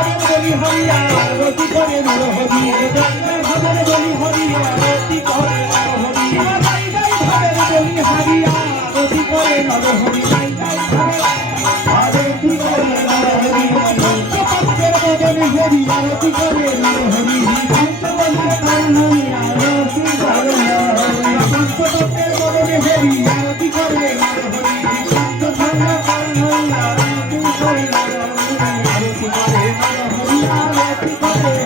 বলি হরি আরতি করে নর হরি ভাবের বলি হরি আরতি করে নর হরি যাই যাই ভাবের বলি হরি আরতি করে নর হরি যাই যাই আরতি করে নর হরি পঞ্চপক্ষের বদনে হরি আরতি করে নর হরি পঞ্চপক্ষের বদনে আরতি করে পঞ্চপক্ষের বদনে হরি আরতি করে নর হরি পঞ্চধন্য আরতি করে নর হরি আরতি করে নর হরি আরতি করে